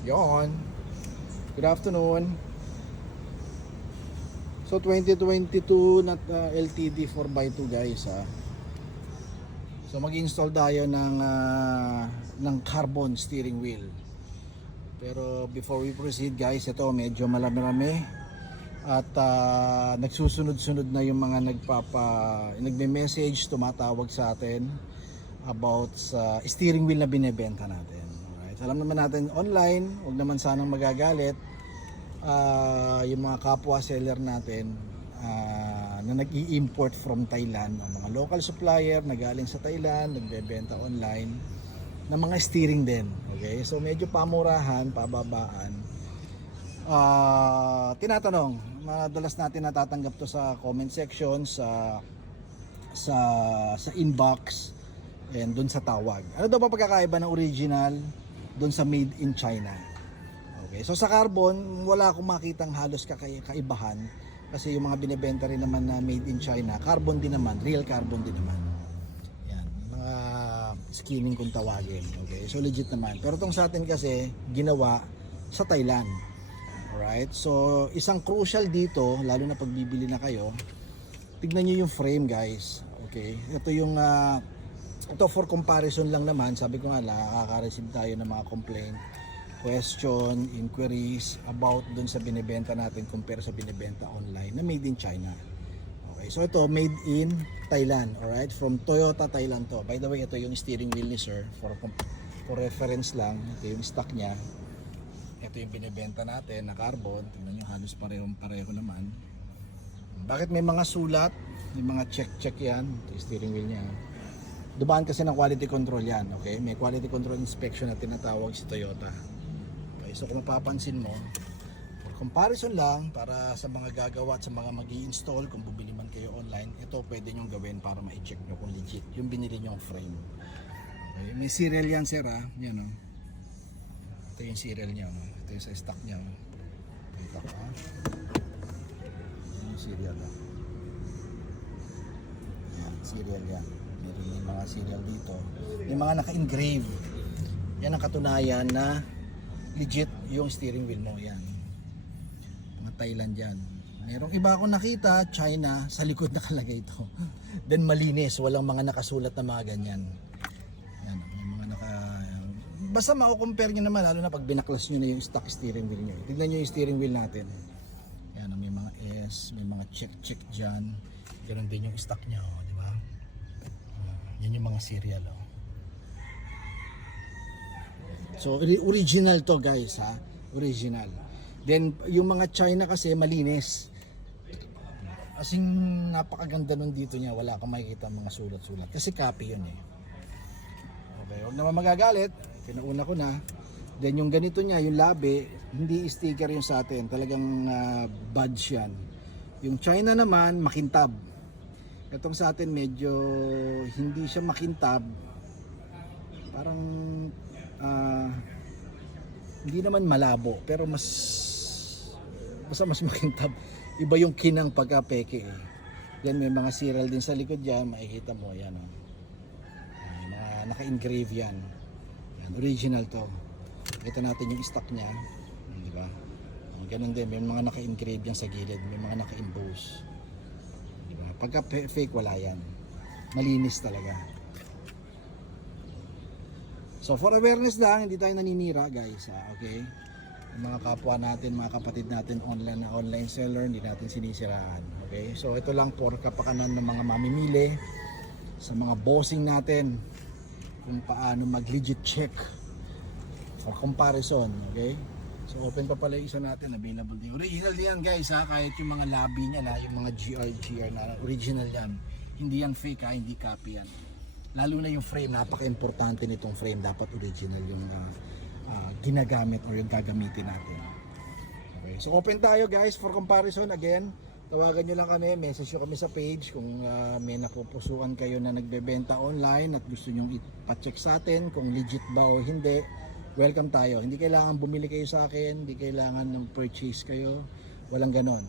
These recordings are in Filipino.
Yon. Good afternoon. So 2022 na LTD 4x2 guys ha. So mag-install tayo ng carbon steering wheel. Pero before we proceed guys, ito medyo marami-rami at nagsusunod-sunod na yung mga nagme-message, tumatawag sa atin about sa steering wheel na binebenta natin. Alright. Alam naman natin online, huwag naman sanang magagalit yung mga kapwa seller natin na nag-i-import from Thailand, ang mga local supplier na galing sa Thailand, nagbebenta online ng mga steering din. Okay? So medyo pamurahan, pababaan. Tinatanong, madalas natin natatanggap to sa comment section, sa inbox, and dun sa tawag. Ano daw ba pagkakaiba ng original dun sa made in China? Okay, so sa carbon, wala akong makitang halos kaibahan kasi yung mga binebenta rin naman na made in China, carbon din naman, real carbon din naman. Yan, mga skinning kung tawagin. Okay, so legit naman. Pero tong sa atin kasi, ginawa sa Thailand. Alright, so isang crucial dito, lalo na pag bibili na kayo, tignan nyo yung frame guys. Okay, ito yung ito for comparison lang naman, sabi ko nga nakaka-receive tayo ng mga complaint, question, inquiries about dun sa binibenta natin compare sa binibenta online na made in China. Okay, so ito made in Thailand, alright, from Toyota Thailand to. By the way, ito yung steering wheel ni sir, for reference lang, ito yung stock niya. Ito yung binibenta natin na carbon, tingnan nyo halos pareho naman. Bakit may mga sulat, may mga check yan, ito yung steering wheel niya. Dumaan kasi ng quality control yan, okay? May quality control inspection na tinatawag si Toyota. Okay, so kung mapapansin mo, for comparison lang, para sa mga gagawa at sa mga mag-i-install, kung bubili man kayo online, ito pwede nyong gawin para ma-check nyo kung legit yung binili nyong frame. Okay, may serial yan sir ha, yan o. Ito yung serial niya, ito yung sa stock niya. Ito ha. Yung serial ha. Yan, serial yan. Meron yung mga serial dito. May mga naka-engrave. Yan ang katunayan na legit yung steering wheel mo. Yan. Mga Thailand yan. Merong iba akong nakita, China, sa likod nakalagay ito. Then malinis, walang mga nakasulat na mga ganyan. Yan, may mga basta mako-compare nyo naman, lalo na pag binaklas nyo na yung stock steering wheel nyo. Tignan nyo yung steering wheel natin. Yan, may mga S, may mga check dyan. Ganon din yung stock nya, di ba? Yan yung mga serial oh. So original to guys ha, original. Then yung mga China kasi malinis. Asing napakaganda nun dito niya, wala kang makikita mga sulat-sulat kasi copy yun eh. Okay, huwag naman magagalit, pinauna ko na. Then yung ganito niya, yung labi, hindi sticker yung sa atin, talagang badge yan. Yung China naman makintab. Itong sa atin medyo hindi siya makintab, parang hindi naman malabo pero basta mas makintab. Iba yung kinang pagka-peke eh. Yan, may mga serial din sa likod yan, makikita mo yan oh. Mga naka-engrave yan. Yan, original to. Ito natin yung stock niya, di ba? Ganun din, may mga naka-engrave yan sa gilid, may mga naka-emboss. Pagka fake, wala yan. Malinis talaga. So for awareness lang, hindi tayo naninira guys. Okay? Yung mga kapwa natin, mga kapatid natin online seller, hindi natin sinisiraan. Okay? So ito lang for kapakanan ng mga mamimili, sa mga bossing natin, kung paano mag-legit check for comparison. Okay? So open pa pala yung isa natin, available din. Original yan guys ha, kahit yung mga labi niya na, yung mga GR na original yan. Hindi yan fake ha, hindi copy yan. Lalo na yung frame, napaka-importante nitong frame, dapat original yung ginagamit or yung gagamitin natin. Okay, so open tayo guys for comparison. Again, tawagan nyo lang kami, message nyo kami sa page kung may napupusuan kayo na nagbebenta online at gusto nyo ipacheck sa atin kung legit ba o hindi. Welcome tayo. Hindi kailangan bumili kayo sa akin, hindi kailangan ng purchase kayo, walang ganon.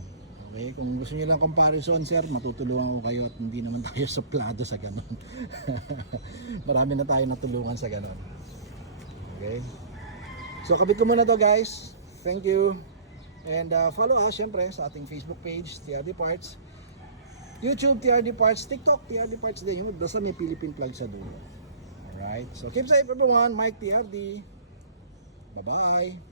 Okay, kung gusto niyo lang comparison sir, matutulungan ko kayo at hindi naman tayo suplado sa ganon. Marami na tayo natulungan sa ganon. Okay, So kabit ko muna to guys. Thank you. And follow us syempre sa ating Facebook page, TRD Parts. YouTube, TRD Parts. TikTok, TRD Parts din. Yung basta may Philippine flag sa dulo. Alright. So keep safe everyone. Mike TRD. Bye-bye.